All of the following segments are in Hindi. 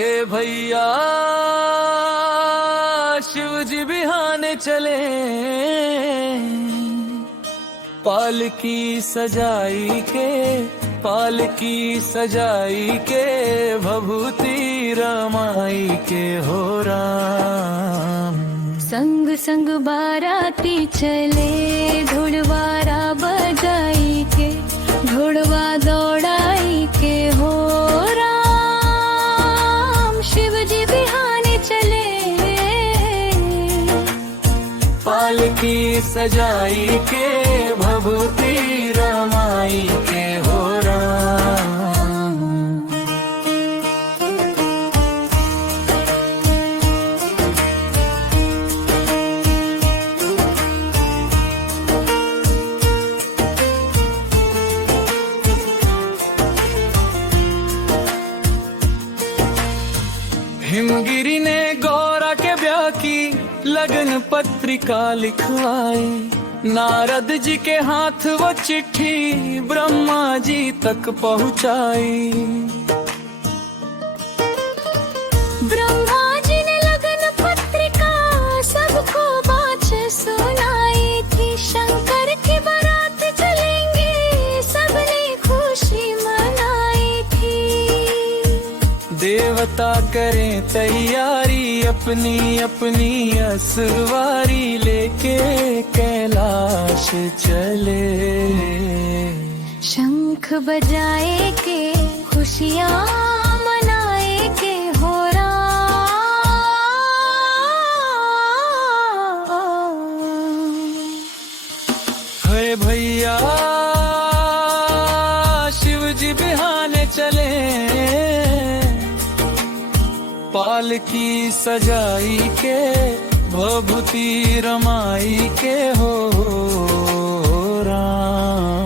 ए भैया शिव जी बिहाने चले, पालकी सजाई के भभूति रमाई के हो राम। संग संग बाराती चले, ढोलवारा बजाई के, ढोलवा दौड़ाई के हो राम। शिव जी बिहाने चले, पालकी सजाई के भभूति रमाई के हो राम। हिमगिरी ने गौरा के ब्याह की लगन पत्रिका लिखवाई, नारद जी के हाथ वो चिट्ठी ब्रह्मा जी तक पहुंचाई। ब्रह्मा जी ने लगन पत्रिका सबको बात सुनाई थी। शंकर की बारात चलेंगे सबने खुशी मनाई थी। देवता करें तैयारी, अपनी अपनी असवारी लेके कैलाश चले। शंख बजाए के खुशियाँ मनाए के हो राम। है भैया शिव जी बिहाने चले, पालकी सजाई के भभूति रमाई के हो राम।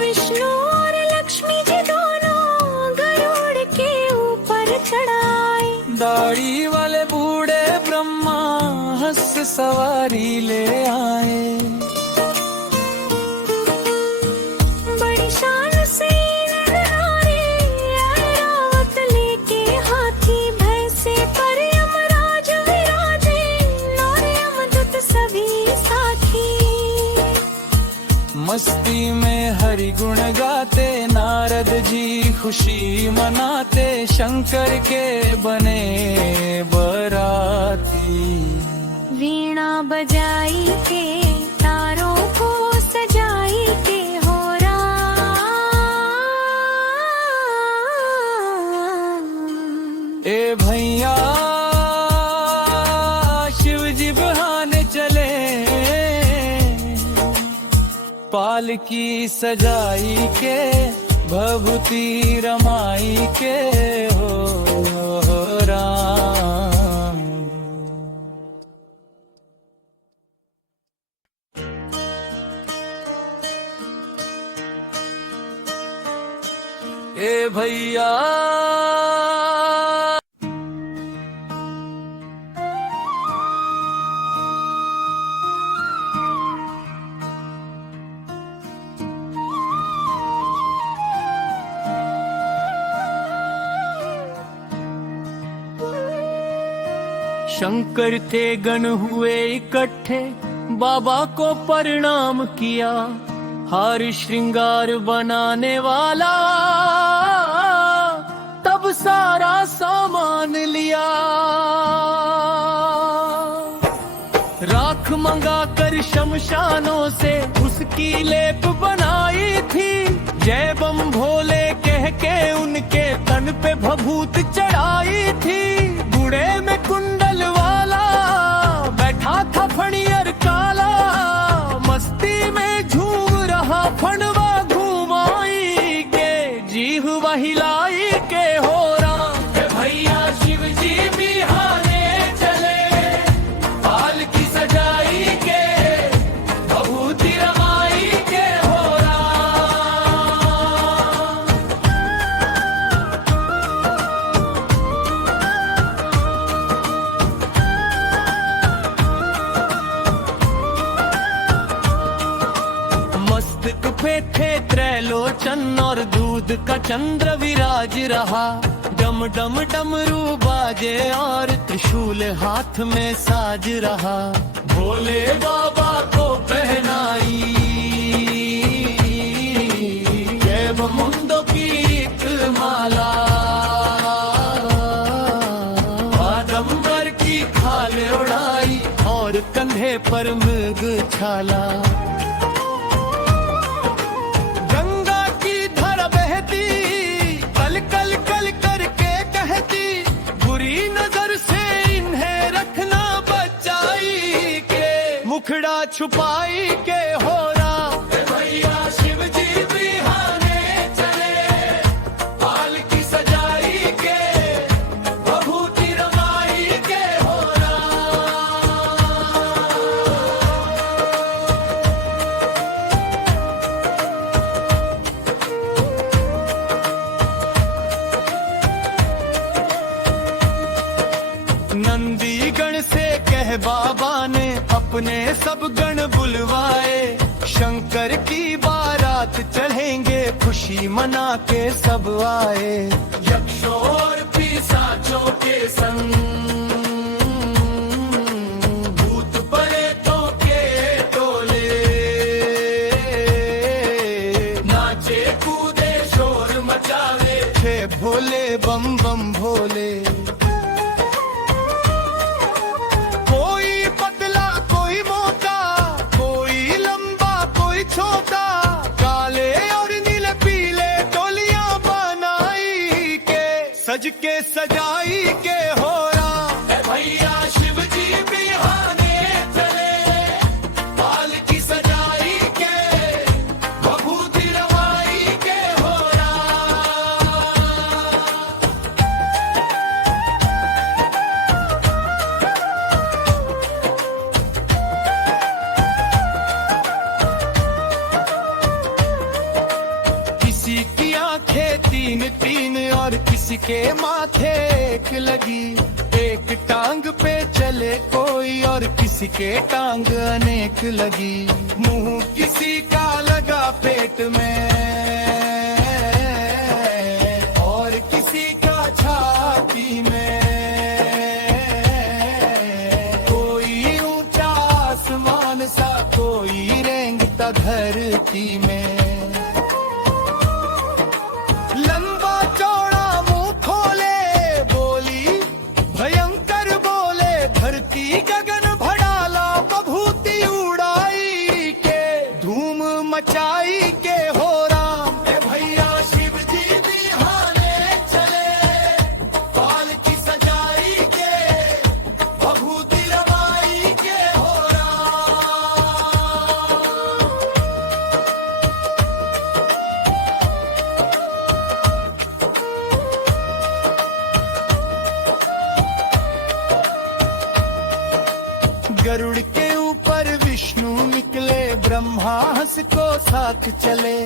विष्णु और लक्ष्मी जी दोनों गरुड़ के ऊपर चढ़ाए। दाढ़ी वाले बूढ़े ब्रह्मा हंस सवारी ले आए। बड़ी शान से नरनारे ऐरावत लेके हाथी भैंसे पर यमराज विराजे, और यमदूत सभी साथी। मस्ती में हरि गुण गाते नारद जी खुशी मनाते, शंकर के बने बराती। वीणा बजाई के तारों को सजाई के हो राम। ए भैया शिव जी बहाने चले, पालकी सजाई के भभूति रमाई के हो राम। ए भैया शंकर थे गण हुए इकट्ठे, बाबा को प्रणाम किया। हार श्रृंगार बनाने वाला तब सारा सामान लिया। राख मंगा कर शमशानों से उसकी लेप बनाई थी। जय बम भोले कह के उनके तन पे भभूत चढ़ाई थी। बूढ़े में कुंडल वाला बैठा था फणियर काला, मस्ती में झूम रहा फणवा घुमाई के, जीहवा हिलाई के हो राम। भैया शिव जी बिहाने चले, पालकी सजाई के भभूति रमाई के हो राम। पे थे त्रैलोचन और दूध का चंद्र विराज रहा। डम डम डमरू बाजे और त्रिशूल हाथ में साज रहा। भोले बाबा को पहनाई जैव मुंडो की एक माला। आदम्बर की खाल उड़ाई और कंधे पर मृग छाला। गंगा की धारा बहती कल कल कल करके कहती, बुरी नजर से इन्हें रखना बचाई के। मुखड़ा छुपाई के हो राम भैया शिव जी बिहाने चले। पालकी सजाई के बभूति रमाई के हो नंदी गण से कह बाबा ने अपने सब गण बुलवाए। शंकर की बारात चढ़ेंगे खुशी मना के सब आए। यक्षों और पिशाचों के संग भूत प्रेतों के टोले नाचे कूदे शोर मचावे। छे भोले बम बम भोले। सज के सजाई के हो राम भैया शिव जी बिहाने चले। पालकी सजाई के बभूति रमाई के हो किसी की आंखें तीन तीन और किसी के माथे एक लगी। एक टांग पे चले कोई और किसी के टांग अनेक लगी। मुंह किसी का लगा पेट में और किसी का छाती में। कोई ऊंचा आसमान सा कोई रेंगता धरती में। गगन भड़ाला बभूति उड़ाई के धूम मचाई के हो राम भैया शिव जी बिहाने चले। पालकी सजाई के बभूति रमाई के हो गरुड़ के ऊपर विष्णु निकले। ब्रह्मा हंस को साथ चले।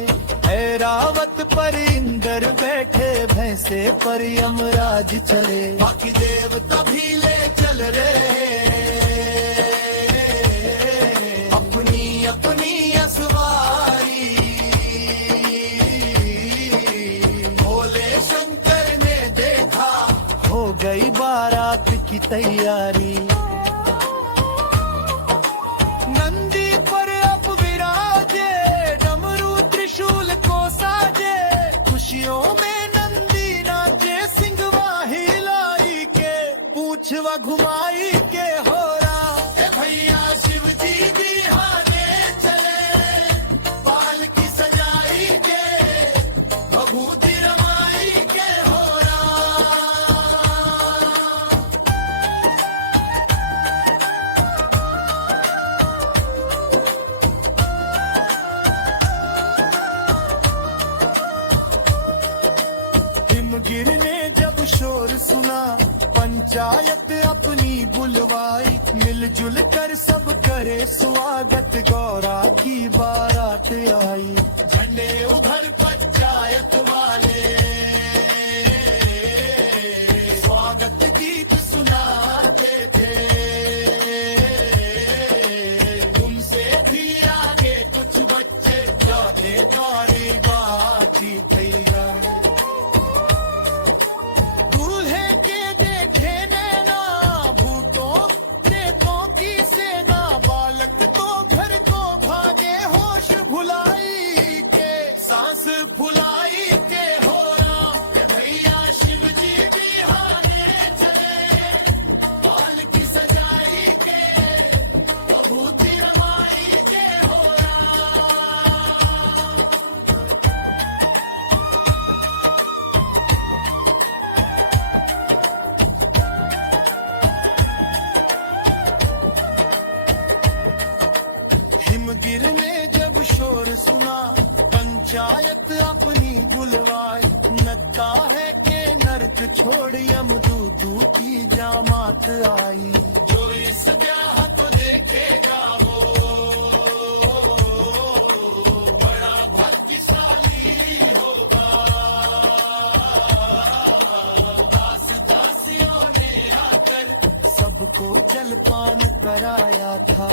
ऐरावत पर इंद्र बैठे भैंसे पर यमराज चले। बाकी देवता भी ले चल रहे अपनी अपनी असवारी। भोले शंकर ने देखा हो गई बारात की तैयारी। नंदी पर अब विराजे डमरू त्रिशूल को साजे। खुशियों में नंदी नाचे सिंगवा हिलाई के पूंछवा घुमाई के हो रहा भैया शिव जी बिहाने चले। पालकी सजाई के बभूति रमाई के हो रहा। हिमगिर ने जब शोर सुना पंचायत अपनी बुलवाई। मिलजुल कर सब करे स्वागत गौरा की बारात आई। झंडे उधर पंचायत वाले स्वागत गीत सुनाते थे। उनसे भी आगे कुछ बच्चे जाते हिमगिर ने जब शोर सुना, पंचायत अपनी बुलवाई। नत्ता है के नर्क छोड़ यमदूतू की जामात आई। जो इस ब्याह को देखेगा वो बड़ा भाग्यशाली होगा। दास दासियों ने आकर सबको जलपान कराया था।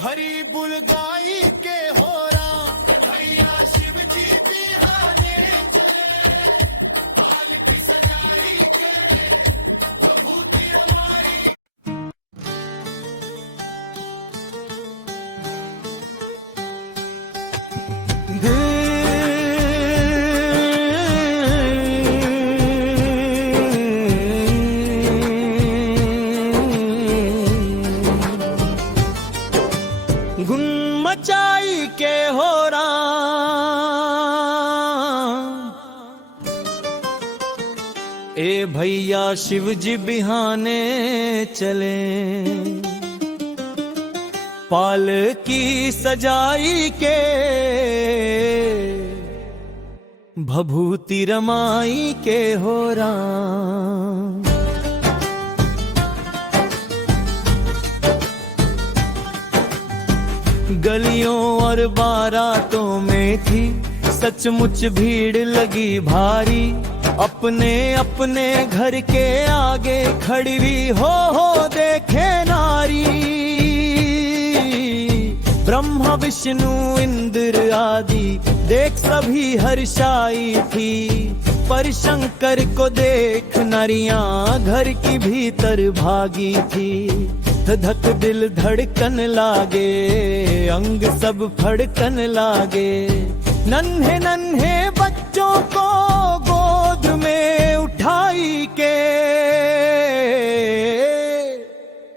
हरी बुलगाई के हो राम, भैया शिव जी बिहाने चले। बाल की सजाई के भभूति रमाई। गुन मचाई के हो राम, ए भैया शिव जी बिहाने चले। पाल की सजाई के भभूति रमाई के हो राम। गलियों और बारातों में थी सचमुच भीड़ लगी भारी। अपने अपने घर के आगे खड़ी हुई हो देखे नारी। ब्रह्मा विष्णु इंद्र आदि देख सभी हर्षाई थी। पर शंकर को देख नरियां घर की भीतर भागी थी। धक दिल धड़कन लागे, अंग सब फड़कन लागे। नन्हे नन्हे बच्चों को गोद में उठाई के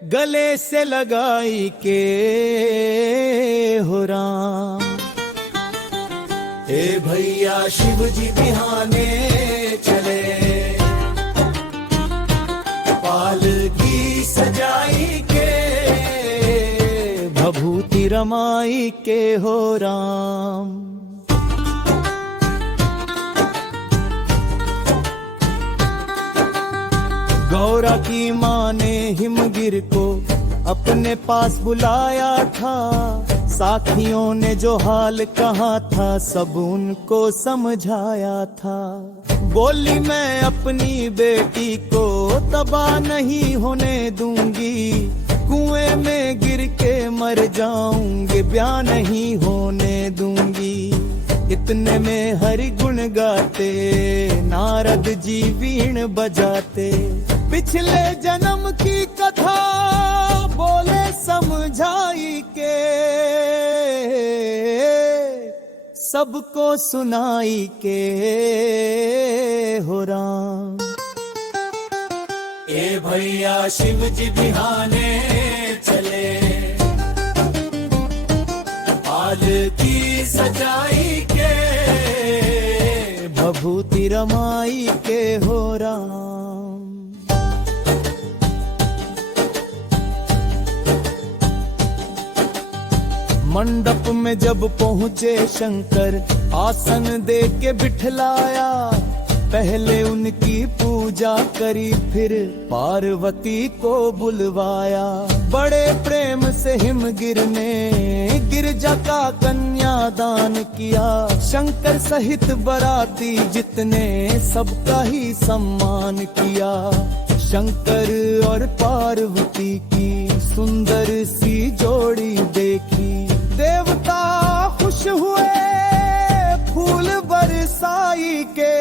गले से लगाई के हो राम। ए भैया शिव जी बिहाने चले। पाल की सजाई के भभूति रमाई के हो राम। गौरा की माँ ने हिमगिर को अपने पास बुलाया था। साथियों ने जो हाल कहा था सब उनको समझाया था। बोली मैं अपनी बेटी को तबाह नहीं होने दूंगी। कुएं में गिर के मर जाऊंगे, ब्याह नहीं होने दूंगी। इतने में हरि गुण गाते नारद जी वीण बजाते। पिछले जन्म की कथा बोले समझाई के सबको सुनाई के हो राम। ए भैया शिव जी बिहाने चले। पाल की सजाई के भभूति रमाई के हो राम। मंडप में जब पहुँचे शंकर आसन दे के बिठलाया। पहले उनकी पूजा करी फिर पार्वती को बुलवाया। बड़े प्रेम से हिमगिर ने गिरजा का कन्यादान किया। शंकर सहित बराती जितने सबका ही सम्मान किया। शंकर और पार्वती की सुंदर सी जोड़ी देखी। देवता खुश हुए फूल बरसाई के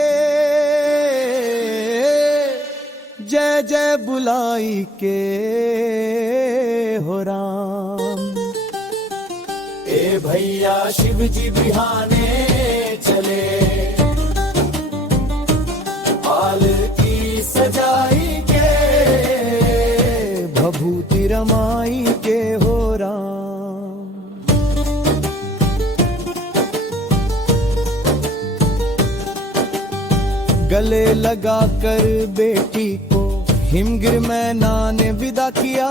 जय जय बुलाई के हो राम। ए भैया शिव जी बिहाने चले। पाल की सजाई के भभूति रमाई के हो राम। गले लगा कर बेटी को हिमगिर मैना ने विदा किया।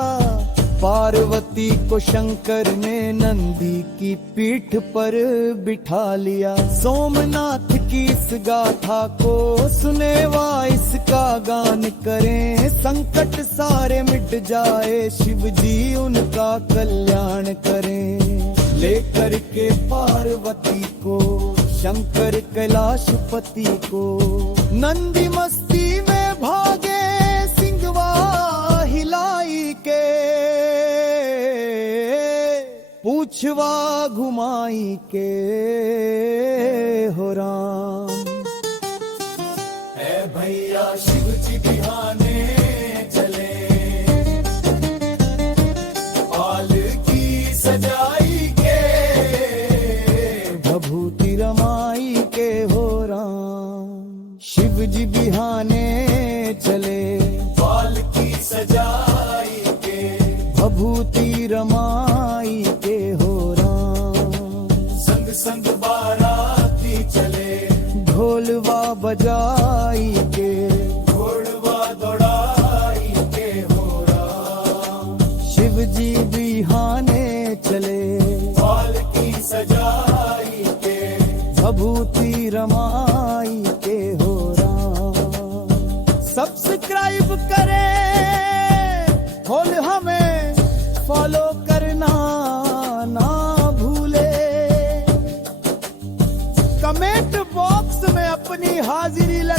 पार्वती को शंकर ने नंदी की पीठ पर बिठा लिया। सोमनाथ की इस गाथा को सुने वा इसका गान करें, संकट सारे मिट जाए शिव जी उनका कल्याण करें। लेकर के पार्वती को शंकर कैलाशपति को नंदी मस्ती में भागे सिंगवा हिलाई के, पूछवा घुमाई के हो राम। है भैया शिव जी बिहाने चले, पालकी सजाई के भभूति रमाई के हो राम। शिव जी बिहाने चले, पालकी सजाई के भभूति रमाई के हो राम। संग संग बाराती चले, ढोलवा बजाई के घोड़वा दौड़ाई के हो राम। शिव जी बिहाने चले, पालकी सजाई के भभूति रमाई के हो राम। सब्सक्राइब करें और हमें फॉलो करना ना भूले। कमेंट बॉक्स में अपनी हाजिरी लगा